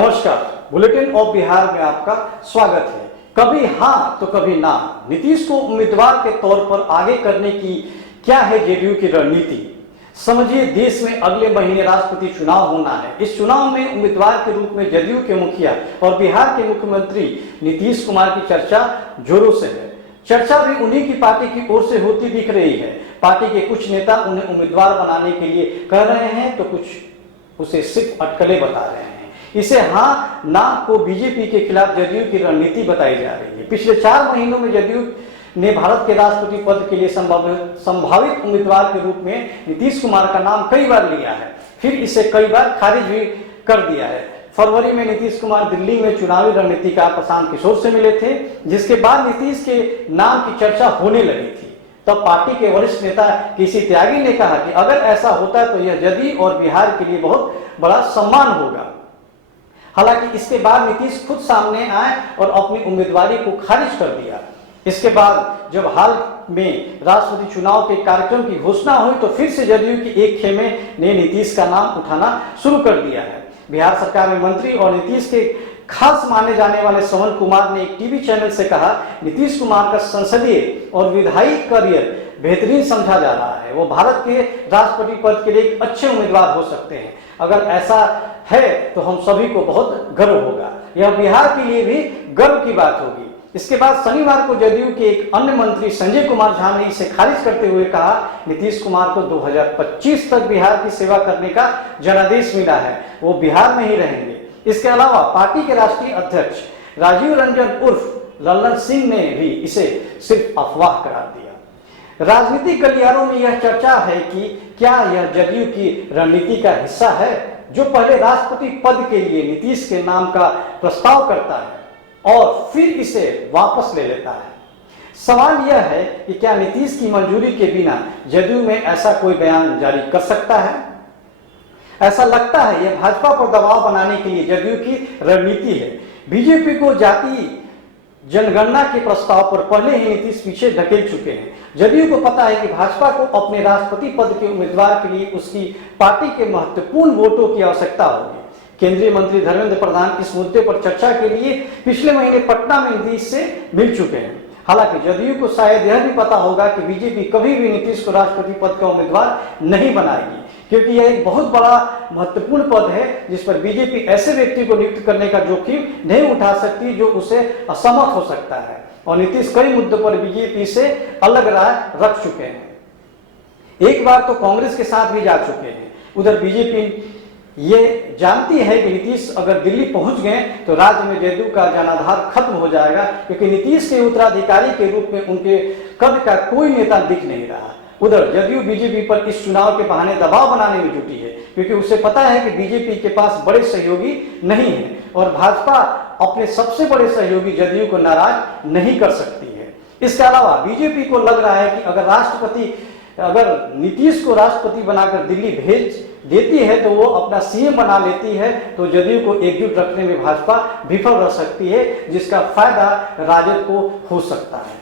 नमस्कार, bulletin of Bihar में आपका स्वागत है। कभी हाँ तो कभी ना, नीतीश को उम्मीदवार के तौर पर आगे करने की क्या है जेडीयू की रणनीति। समझिए, देश में अगले महीने राष्ट्रपति चुनाव होना है। इस चुनाव में उम्मीदवार के रूप में जदयू के मुखिया और बिहार के मुख्यमंत्री नीतीश कुमार की चर्चा जोरों से है। चर्चा भी उन्हीं की पार्टी की ओर से होती दिख रही है। पार्टी के कुछ नेता उन्हें उम्मीदवार बनाने के लिए कह रहे हैं तो कुछ उसे सिर्फ अटकलें बता रहे हैं। इसे हाँ ना को बीजेपी के खिलाफ जदयू की रणनीति बताई जा रही है। पिछले 4 महीनों में जदयू ने भारत के राष्ट्रपति पद के लिए संभावित उम्मीदवार के रूप में नीतीश कुमार का नाम कई बार लिया है, फिर इसे कई बार खारिज भी कर दिया है। फरवरी में नीतीश कुमार दिल्ली में चुनावी रणनीतिकार प्रशांत किशोर से मिले थे, जिसके बाद नीतीश के नाम की चर्चा होने लगी थी। तब पार्टी के वरिष्ठ नेता केसी त्यागी ने कहा कि अगर ऐसा होता तो यह जदयू और बिहार के लिए बहुत बड़ा सम्मान होगा। हालांकि इसके बाद नीतीश खुद सामने आए और अपनी उम्मीदवारी को खारिज कर दिया। इसके बाद जब हाल में राष्ट्रपति चुनाव के कार्यक्रम की घोषणा हुई तो फिर से जदयू की एक खेमे ने नीतीश का नाम उठाना शुरू कर दिया है। बिहार सरकार में मंत्री और नीतीश के खास माने जाने वाले श्रवण कुमार ने एक टीवी चैनल से कहा, नीतीश कुमार का संसदीय और विधायी करियर बेहतरीन समझा जा रहा है। वो भारत के राष्ट्रपति पद के लिए एक अच्छे उम्मीदवार हो सकते हैं। अगर ऐसा है तो हम सभी को बहुत गर्व होगा। यह बिहार के लिए भी गर्व की बात होगी। इसके बाद शनिवार को जदयू के एक अन्य मंत्री संजय कुमार झा ने इसे खारिज करते हुए कहा, नीतीश कुमार को 2025 तक बिहार की सेवा करने का जनादेश मिला है, वो बिहार में ही रहेंगे। इसके अलावा पार्टी के राष्ट्रीय अध्यक्ष राजीव रंजन उर्फ लल्लन सिंह ने भी इसे सिर्फ अफवाह करार दिया। राजनीतिक गलियारों में यह चर्चा है कि क्या यह जदयू की रणनीति का हिस्सा है, जो पहले राष्ट्रपति पद के लिए नीतीश के नाम का प्रस्ताव करता है और फिर इसे वापस ले लेता है। सवाल यह है कि क्या नीतीश की मंजूरी के बिना जदयू में ऐसा कोई बयान जारी कर सकता है। ऐसा लगता है यह भाजपा पर दबाव बनाने के लिए जदयू की रणनीति है। बीजेपी को जाति जनगणना के प्रस्ताव पर पहले ही नीतीश पीछे धकेल चुके हैं। जदयू को पता है कि भाजपा को अपने राष्ट्रपति पद के उम्मीदवार के लिए उसकी पार्टी के महत्वपूर्ण वोटों की आवश्यकता होगी। केंद्रीय मंत्री धर्मेंद्र प्रधान इस मुद्दे पर चर्चा के लिए पिछले महीने पटना में नीतीश से मिल चुके हैं। हालांकि जदयू को शायद यह भी पता होगा कि बीजेपी कभी भी नीतीश को राष्ट्रपति पद का उम्मीदवार नहीं बनाएगी, क्योंकि यह एक बहुत बड़ा महत्वपूर्ण पद है जिस पर बीजेपी ऐसे व्यक्ति को नियुक्त करने का जोखिम नहीं उठा सकती जो उसे असमर्थ हो सकता है। और नीतीश कई मुद्दों पर बीजेपी से अलग राय रख चुके हैं। एक बार तो कांग्रेस के साथ भी जा चुके हैं। उधर बीजेपी ये जानती है कि नीतीश अगर दिल्ली पहुंच गए तो राज्य में जदयू का जनाधार खत्म हो जाएगा, क्योंकि नीतीश के उत्तराधिकारी के रूप में उनके कद का कोई नेता दिख नहीं रहा। उधर जदयू बीजेपी पर इस चुनाव के बहाने दबाव बनाने में जुटी है, क्योंकि उसे पता है कि बीजेपी के पास बड़े सहयोगी नहीं है और भाजपा अपने सबसे बड़े सहयोगी जदयू को नाराज नहीं कर सकती है। इसके अलावा बीजेपी को लग रहा है कि अगर नीतीश को राष्ट्रपति बनाकर दिल्ली भेज देती है तो वो अपना सीएम बना लेती है, तो जदयू को एकजुट रखने में भाजपा विफल रह सकती है, जिसका फायदा राजद को हो सकता है।